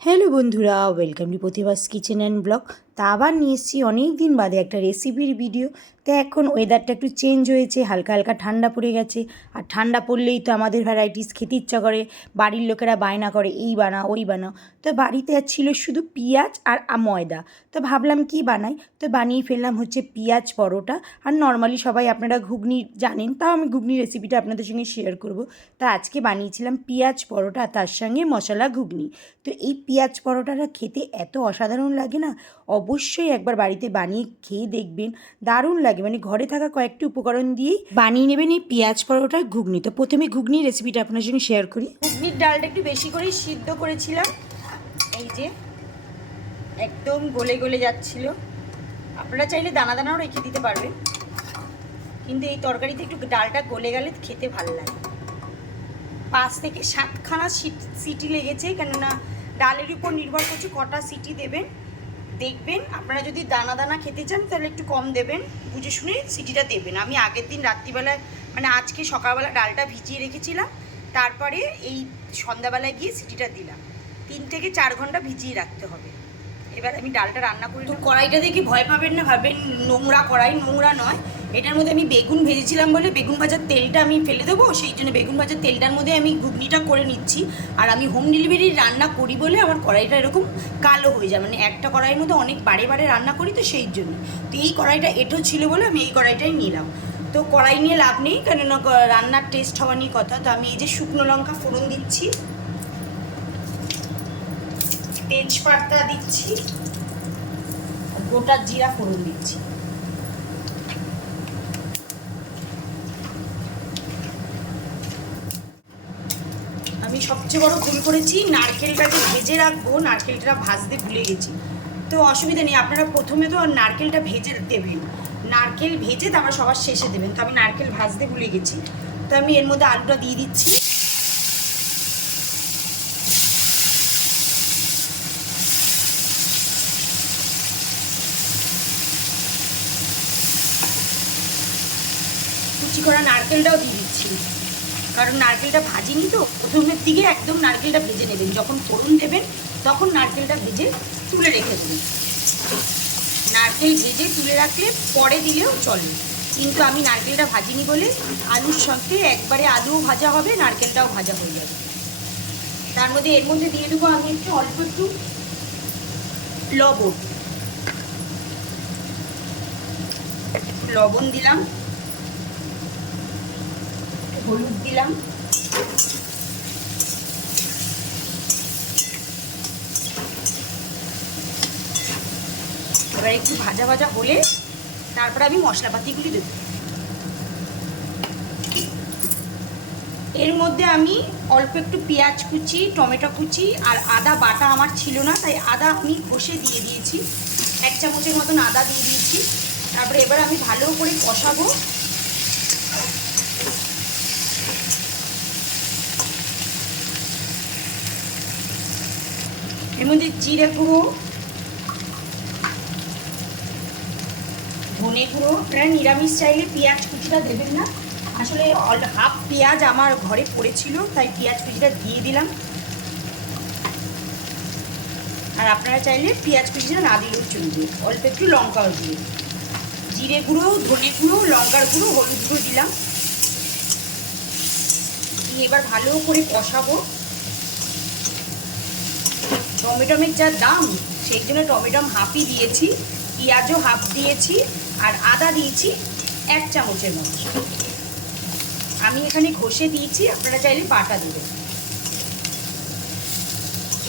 Hello বন্ধুরা welcome to Pratibha's kitchen and blog. তা আবার নিয়ে এসেছি অনেক দিন বাদে একটা রেসিপির ভিডিও তো এখন ওয়েদারটা একটু চেঞ্জ হয়েছে, হালকা হালকা ঠান্ডা পড়ে গেছে। আর ঠান্ডা পড়লেই তো আমাদের ভ্যারাইটিস খেতে ইচ্ছা করে, বাড়ির লোকেরা বায়না করে, এই বানা ওই বানাও। তো বাড়িতে ছিল শুধু পেঁয়াজ আর ময়দা। তো ভাবলাম কি বানাই? তো বানিয়ে ফেললাম হচ্ছে পেঁয়াজ পরোটা। আর নর্মালি সবাই আপনারা ঘুগনি জানেন, তাও আমি ঘুগনি রেসিপিটা আপনাদের সঙ্গে শেয়ার করব। তা আজকে বানিয়েছিলাম পেঁয়াজ পরোটা, তার সঙ্গে মশলা ঘুগনি। তো এই পেঁয়াজ পরোটাটা খেতে এত অসাধারণ লাগে না? অবশ্যই একবার বাড়িতে বানিয়ে খেয়ে দেখবেন। দারুণ লাগে। মানে ঘরে থাকা কয়েকটি উপকরণ দিয়েই বানিয়ে নেবেন এই পেঁয়াজ পরোটার ঘুগনি। তো প্রথমে ঘুগনির রেসিপিটা আপনার সঙ্গে শেয়ার করি। ঘুগনির ডালটা একটু বেশি করেই সিদ্ধ করেছিলাম। এই যে, একদম গলে গলে যাচ্ছিল। আপনারা চাইলে দানা দানাও রেখে দিতে পারবেন। কিন্তু এই তরকারিতে একটু ডালটা গলে গেলে খেতে ভালো লাগে। পাঁচ থেকে সাতখানা সিটি লেগেছে। কেননা ডালের উপর নির্ভর করছে কটা সিটি দেবেন। দেখবেন আপনারা যদি দানা দানা খেতে চান তাহলে একটু কম দেবেন। বুঝে শুনে সিটিটা দেবেন। আমি আগের দিন রাত্রিবেলায় মানে আজকে সকালবেলা ডালটা ভিজিয়ে রেখেছিলাম তারপরে এই সন্ধ্যাবেলায় গিয়ে সিটিটা দিলাম। তিন থেকে চার ঘণ্টা ভিজিয়ে রাখতে হবে। এবার আমি ডালটা রান্না করি কড়াইটা দেখি ভয় পাবেন না ভাবেন নোংরা কড়াই নোংরা নয়। এটার মধ্যে আমি বেগুন ভেজেছিলাম বলে বেগুন ভাজার তেলটা আমি ফেলে দেবো, সেই জন্য বেগুন ভাজার তেলটার মধ্যে আমি ঘুগনিটা করে নিচ্ছি। আর আমি হোম ডেলিভারি রান্না করি বলে আমার কড়াইটা এরকম কালো হয়ে যায় মানে একটা কড়াইয়ের মধ্যে অনেক বারে বারে রান্না করি তো সেই জন্য। তো এই কড়াইটা এঁটো ছিল বলে আমি এই কড়াইটাই নিলাম। তো কড়াই নিয়ে লাভ নেই, কেননা রান্নার টেস্ট হওয়া নিয়ে কথা। তো আমি এই যে শুকনো লঙ্কা ফোড়ন দিচ্ছি। তেজপাতা দিচ্ছি। গোটা জিরা ফোড়ন দিচ্ছি আমি সবচেয়ে বড় ভুল করেছি, নারকেলটাকে ভেজে রাখব, নারকেলটা ভাজতে ভুলে গেছি। তো অসুবিধা নেই, আপনারা প্রথমে তো নারকেলটা ভেজে দেবেন। নারকেল ভেজে তারপর সবার শেষে দেবেন। তো আমি নারকেল ভাজতে ভুলে গেছি। তো আমি এর মধ্যে আলুটা দিয়ে দিচ্ছি। কুচি করা নারকেলটাও দিয়ে কারণ নারকেলটা ভাজিনি তো, প্রথমের দিকে একদম নারকেলটা ভেজে নেবেন। যখন ফোড়ন দেবেন, তখন নারকেলটা ভেজে তুলে রেখে দেবেন। নারকেল ভেজে তুলে রাখলে পরে দিলেও চলে। কিন্তু আমি নারকেলটা ভাজিনি বলে আলুর সঙ্গে একবারে আলুও ভাজা হবে, নারকেলটাও ভাজা হয়ে যাবে। তার মধ্যে এর মধ্যে দিয়ে দেবো আমি একটু অল্প একটু লবণ। লবণ দিলাম। হলুদ দিলাম। এবার একটু ভাজা ভাজা হলে তারপর আমি মশলাপাতিগুলি দেব। এর মধ্যে আমি অল্প একটু পেঁয়াজ কুচি, টমেটো কুচি আর আদা বাটা আমার ছিল না, তাই আদা আমি কষে দিয়ে দিয়েছি। এক চামচের মতন আদা দিয়ে দিয়েছি। তারপরে এবার আমি ভালো করে কষাবো। মধ্যে জিরে গুঁড়ো, ধনে গুঁড়ো, আপনারা নিরামিষ চাইলে পেঁয়াজ কুচিটা দেবেন না। আসলে হাফ পেঁয়াজ আমার ঘরে পড়েছিল, তাই পেঁয়াজ কুচিটা দিয়ে দিলাম। আর আপনারা চাইলে পেঁয়াজ কুচিটা না দিলেও চলবে। অল্প একটু লঙ্কাও দিয়ে। জিরে গুঁড়ো, ধনে গুঁড়ো, লঙ্কার গুঁড়ো, হলুদ গুঁড়ো দিলাম। দিয়ে এবার ভালো করে কষাবো। টমেটোমের যা দাম, সেই জন্য টমেটম হাফই দিয়েছি, পেঁয়াজও হাফ দিয়েছি, আর আদা দিয়েছি এক চামচের মতো। আমি এখানে ঘষে দিয়েছি, আপনারা চাইলে বাটা দেবেন।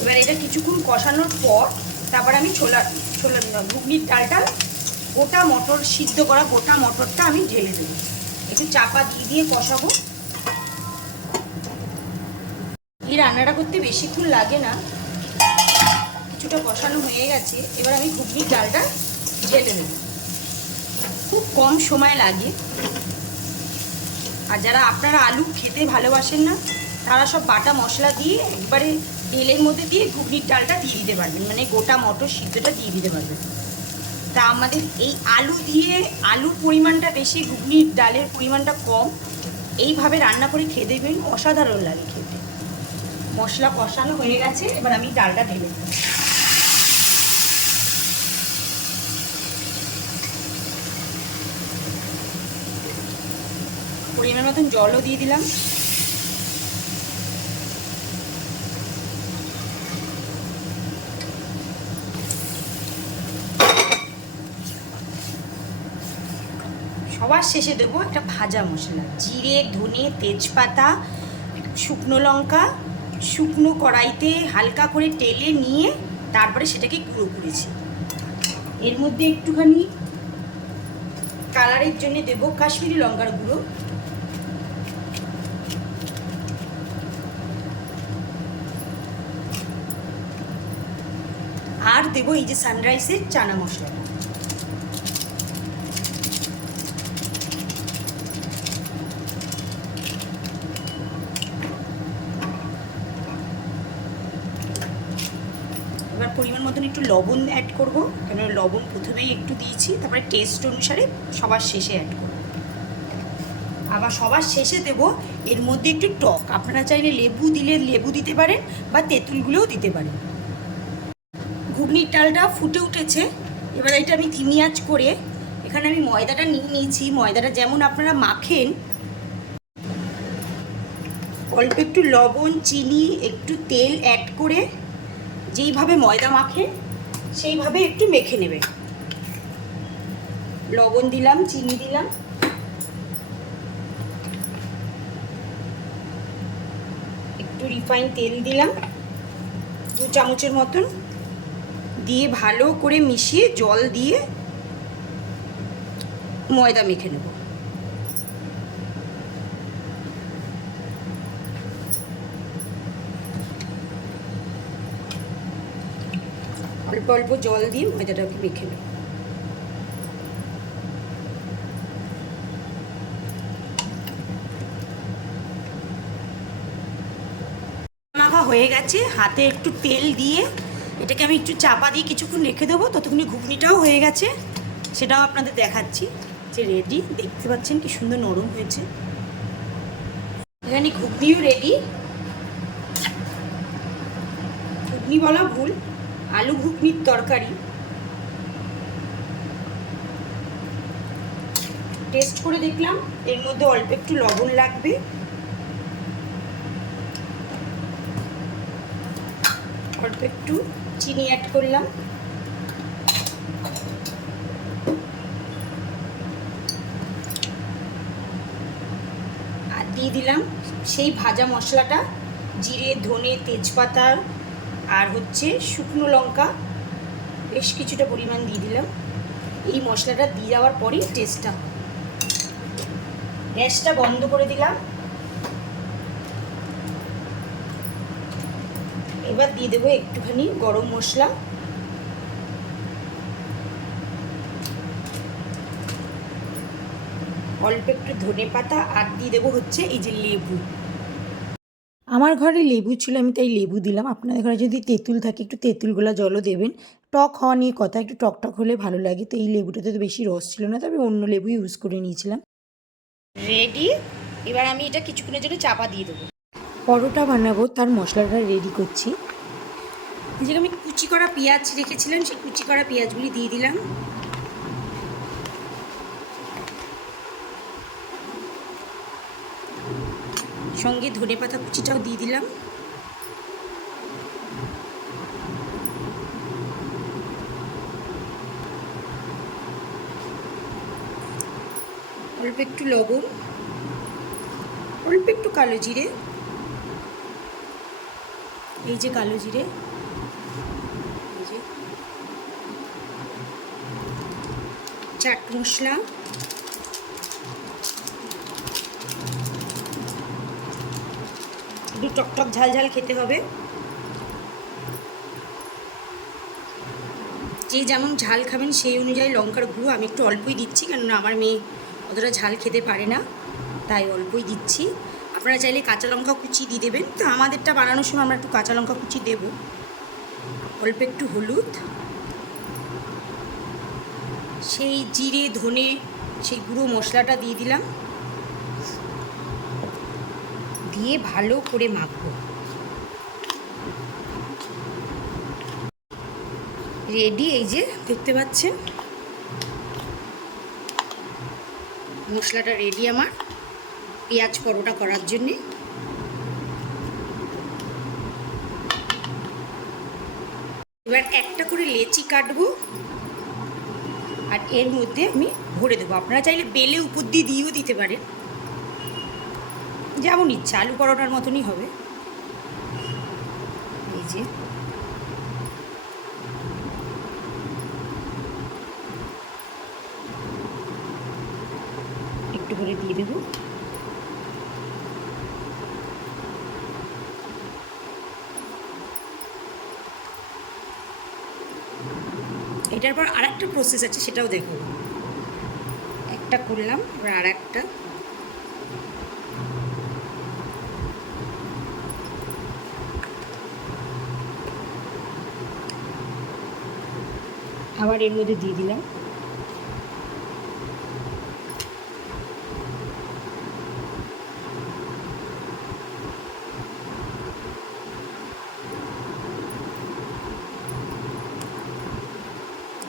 এবার এটা কিছুক্ষণ কষানোর পর, তারপর আমি ছোলা ছোলা, ঘুগনির ডালটা গোটা মটর, সিদ্ধ করা গোটা মটরটা আমি ঢেলে দেবো। একটু চাপা দিয়ে দিয়ে কষাবো। এই রান্নাটা করতে বেশিক্ষণ লাগে না। কিছুটা কষানো হয়ে গেছে, এবার আমি ঘুগনির ডালটা ঢেলে দেব খুব কম সময় লাগে। আর যারা আপনারা আলু খেতে ভালোবাসেন না, তারা সব বাটা মশলা দিয়ে একবারে তেলের মধ্যে দিয়ে ঘুগনির ডালটা দিয়ে দিতে পারবেন। মানে গোটা মটর সিদ্ধটা দিয়ে দিতে পারবেন। তা আমাদের এই আলু দিয়ে আলুর পরিমাণটা বেশি, ঘুগনির ডালের পরিমাণটা কম, এইভাবে রান্না করে খেয়ে দেখবেন অসাধারণ লাগে খেতে। মশলা কষানো হয়ে গেছে, এবার আমি ডালটা ঢেলে দেবো পরিমাণ মতন জলও দিয়ে দিলাম। সবার শেষে দেবো একটা ভাজা মশলা। জিরে, ধনে, তেজপাতা, শুকনো লঙ্কা শুকনো কড়াইতে হালকা করে টেলে নিয়ে তারপরে সেটাকে গুঁড়ো করেছি। এর মধ্যে একটুখানি কালারের জন্য দেব কাশ্মীরি লঙ্কার গুঁড়ো। আর দেবো এই যে সানরাইসের চানা মশলাটা পরিমাণ মতন একটু লবণ অ্যাড করব। কেন লবণ প্রথমেই একটু দিয়েছি, তারপরে টেস্ট অনুসারে সবার শেষে অ্যাড করব। আবার সবার শেষে দেব এর মধ্যে একটু টক। আপনারা চাইলে লেবু দিলে লেবু দিতে পারেন বা তেঁতুলগুলোও দিতে পারেন। ঘুগনির ডালটা ফুটে উঠেছে। এবার এটা আমি আঁচ করে এখানে আমি ময়দাটা নিয়ে নিয়েছি। ময়দাটা যেমন আপনারা মাখেন, অল্প একটু লবণ, চিনি, একটু তেল অ্যাড করে যেইভাবে ময়দা মাখে, সেইভাবে একটু মেখে নেবে। লবণ দিলাম, চিনি দিলাম। একটু রিফাইন তেল দিলাম, দু চামচের মতন। দিয়ে ভালো করে মিশিয়ে জল দিয়ে ময়দা মেখে নেব। অল্প অল্প জল দিয়ে ময়দাটাকে মেখে নেব হয়ে গেছে, হাতে একটু তেল দিয়ে এটাকে আমি একটু চাপা দিয়ে কিছুক্ষণ রেখে দেবো। ততক্ষণে ঘুগনিটাও হয়ে গেছে, সেটাও আপনাদের দেখাচ্ছি যে রেডি দেখতে পাচ্ছেন কি সুন্দর নরম হয়েছে। এখানে ঘুগনিও রেডি ঘুগনি বলা ভুল। আলু ঘুগনির তরকারি। টেস্ট করে দেখলাম, এর মধ্যে অল্প একটু লবণ লাগবে। অল্প একটু চিনি অ্যাড করলাম। আর দিয়ে দিলাম সেই ভাজা মশলাটা, জিরে, ধনে, তেজপাতা আর হচ্ছে শুকনো লঙ্কা, বেশ কিছুটা পরিমাণ দিয়ে দিলাম। এই মশলাটা দিয়ে দেওয়ার পরেই টেস্টটা গ্যাসটা বন্ধ করে দিলাম। এবার দিয়ে দেবো একটুখানি গরম মশলা। অল্প একটু ধনে পাতা আর দিয়ে দেবো হচ্ছে এই যে লেবু। আমার ঘরে লেবু ছিল আমি তাই লেবু দিলাম। আপনাদের ঘরে যদি তেঁতুল থাকে একটু তেঁতুলগুলা জলও দেবেন। টক হওয়া নিয়ে কথা একটু টক টক হলে ভালো লাগে। তো এই লেবুটাতে তো বেশি রস ছিল না তবে অন্য লেবু ইউজ করে নিয়েছিলাম। রেডি এবার আমি এটা কিছুক্ষণের জন্য চাপা দিয়ে দেবো। পরোটা বানাবো তার মশলাটা রেডি করছি। যে আমি কুচি করা পেঁয়াজ রেখেছিলাম সেই কুচি করা পেঁয়াজগুলি দিয়ে দিলাম। সঙ্গে ধনে পাতা কুচিটাও দিয়ে দিলাম। অল্প একটু লবণ, অল্প একটু কালো জিরে, এই যে কালো জিরে চাট মশলা। টকটক ঝাল ঝাল খেতে হবে। যে যেমন ঝাল খাবেন সেই অনুযায়ী লঙ্কার গুঁড়ো আমি একটু অল্পই দিচ্ছি, কেননা আমার মেয়ে অতটা ঝাল খেতে পারে না, তাই অল্পই দিচ্ছি। আপনারা চাইলে কাঁচা লঙ্কা কুচি দিয়ে দেবেন। তো আমাদেরটা বানানোর সময় আমরা একটু কাঁচা লঙ্কা কুচি দেব। অল্প একটু হলুদ। সেই জিরে, ধনে, সেই গুঁড়ো মশলাটা দিয়ে দিলাম। দিয়ে ভালো করে মাখবো। রেডি এই যে, দেখতে পাচ্ছেন? মশলাটা রেডি আমার। পেঁয়াজ পরোটা করার জন্যে। এবার একটা করে লেচি কাটবো। আর এর মধ্যে আমি ভরে দেবো। আপনারা চাইলে বেলে উপর দিয়ে দিয়েও দিতে পারেন। যেমন ইচ্ছা, আলু পরোটার মতনই হবে। এই যে। একটু করে দিয়ে দেবো। এটার পর আর একটা প্রসেস আছে, সেটাও দেখব। একটা করলাম, এবার আর একটা আবার এর মধ্যে দিয়ে দিলাম।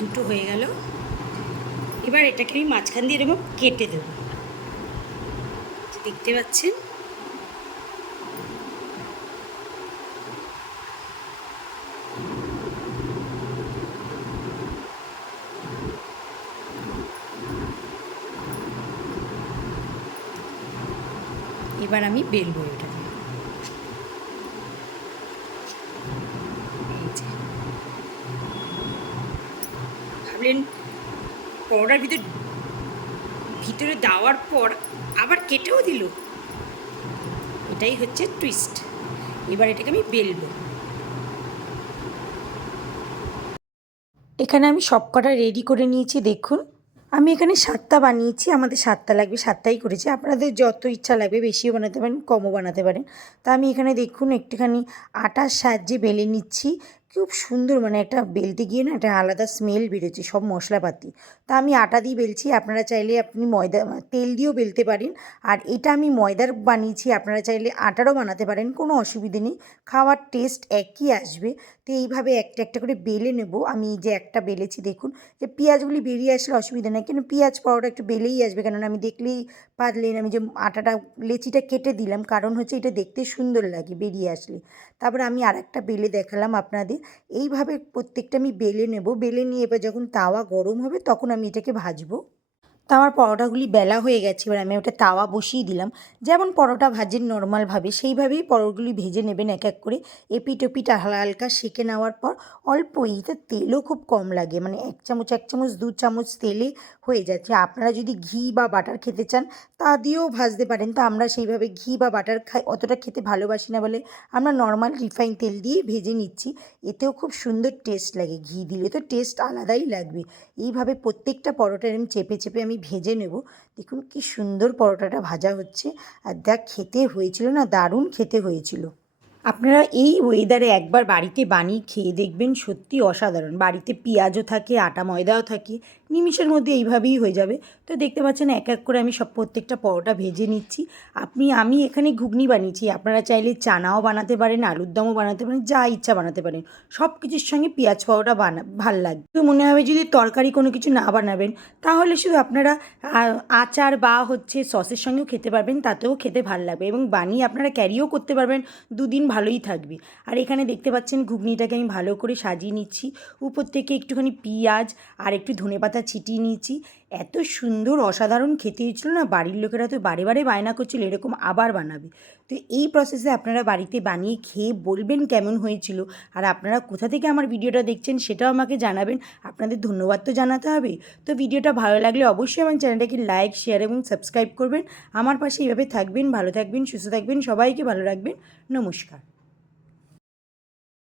দুটো হয়ে গেল। এবার এটাকে আমি মাঝখান দিয়ে এরকম কেটে দেবো। দেখতে পাচ্ছেন? এবার আমি বেলবো এটা ভাবলেন পরোটার ভিতর, ভিতরে দেওয়ার পর আবার কেটেও দিল। এটাই হচ্ছে টুইস্ট এবার এটাকে আমি বেলবো এখানে আমি সব কটা রেডি করে নিয়েছি, দেখুন। আমি এখানে সাতটা বানিয়েছি, আমাদের সাতটা লাগবে, সাতটাই করেছি। আপনাদের যত ইচ্ছা লাগবে বেশিও বানাতে পারেন, কমও বানাতে পারেন। তা আমি এখানে দেখুন, একটুখানি আটার সাহায্যে বেলে নিচ্ছি। খুব সুন্দর মানে একটা বেলতে গিয়ে না একটা আলাদা স্মেল বেরোচ্ছে, সব মশলাপাতি। তা আমি আটা দিয়ে বেলছি, আপনারা চাইলে আপনি ময়দা, তেল দিয়েও বেলতে পারেন। আর এটা আমি ময়দার বানিয়েছি, আপনারা চাইলে আটারও বানাতে পারেন, কোনো অসুবিধে নেই। খাওয়ার টেস্ট একই আসবে। তো এইভাবে একটা একটা করে বেলে নেব। আমি যে একটা বেলেছি, দেখুন, যে পেঁয়াজগুলি বেরিয়ে আসলে অসুবিধা নেই কেন পেঁয়াজ পাওয়াটা একটু বেলেই আসবে। কেননা আমি দেখলেই পারলেন আমি যে আটাটা, লেচিটা কেটে দিলাম। কারণ হচ্ছে এটা দেখতে সুন্দর লাগে বেরিয়ে আসলে। তারপরে আমি আর একটা বেলে দেখালাম আপনাদের। এইভাবে প্রত্যেকটা আমি বেলে নেব। বেলে নিয়ে এবার যখন তাওয়া গরম হবে, তখন আমি এটাকে ভাজবো। তা আমার পরোটাগুলি বেলা হয়ে গেছে, এবার আমি ওটা তাওয়া বসিয়ে দিলাম। যেমন পরোটা ভাজেন নর্মালভাবে সেইভাবেই পরোটাগুলি ভেজে নেবেন এক এক করে। এপিট ওপিট হালকা সেঁকে নেওয়ার পর অল্প এতে তেলও খুব কম লাগে মানে এক চামচ এক চামচ, দু চামচ তেলে হয়ে যাচ্ছে। আপনারা যদি ঘি বা বাটার খেতে চান, তা দিয়েও ভাজতে পারেন। তো আমরা সেইভাবে ঘি বা বাটার খাই, অতটা খেতে ভালোবাসি না বলে আমরা নর্মাল রিফাইন তেল দিয়ে ভেজে নিচ্ছি। এতেও খুব সুন্দর টেস্ট লাগে ঘি দিলে। তো টেস্ট আলাদাই লাগবে। এইভাবে প্রত্যেকটা পরোটা এরকম চেপে চেপে আমি ভেজে নেব। দেখুন কি সুন্দর পরোটাটা ভাজা হচ্ছে। আর দেখ, খেতে হয়েছিল না, দারুণ খেতে হয়েছিল। আপনারা এই ওয়েদারে একবার বাড়িতে বানিয়ে খেয়ে দেখবেন সত্যি অসাধারণ। বাড়িতে পেঁয়াজও থাকে, আটা ময়দাও থাকে নিমিষের মধ্যে এইভাবেই হয়ে যাবে। তো দেখতে পাচ্ছেন এক এক করে আমি সব প্রত্যেকটা পরোটা ভেজে নিচ্ছি। আপনি, আমি এখানে ঘুগনি বানিয়েছি। আপনারা চাইলে চানাও বানাতে পারেন, আলুর দমও বানাতে পারেন, যা ইচ্ছা বানাতে পারেন। সব কিছুর সঙ্গে পেঁয়াজ পরোটা বানা, ভালো লাগবে। তো মনে হবে যদি তরকারি কোনো কিছু না বানাবেন, তাহলে শুধু আপনারা আচার বা হচ্ছে সসের সঙ্গেও খেতে পারবেন, তাতেও খেতে ভালো লাগবে এবং বানিয়ে আপনারা ক্যারিও করতে পারবেন, দুদিন ভালোই থাকবে। আর এখানে দেখতে পাচ্ছেন ঘুগনিটাকে আমি ভালো করে সাজিয়ে নিচ্ছি। উপর থেকে একটুখানি পেঁয়াজ আর একটু ধনে পাতা ছিটিয়ে নিয়েছি। এত সুন্দর, অসাধারণ খেতে হয়েছিল না? বাড়ির লোকেরা তো বারে বারে বায়না করছিল, এরকম আবার বানাবে। তো এই প্রসেসে আপনারা বাড়িতে বানিয়ে খেয়ে বলবেন কেমন হয়েছিল। আর আপনারা কোথা থেকে আমার ভিডিওটা দেখছেন সেটাও আমাকে জানাবেন। আপনাদের ধন্যবাদ তো জানাতে হবে। তো ভিডিওটা ভালো লাগলে অবশ্যই আমার চ্যানেলটাকে লাইক শেয়ার এবং সাবস্ক্রাইব করবেন। আমার পাশে এইভাবে থাকবেন, ভালো থাকবেন, সুস্থ থাকবেন, সবাইকে ভালো রাখবেন। নমস্কার।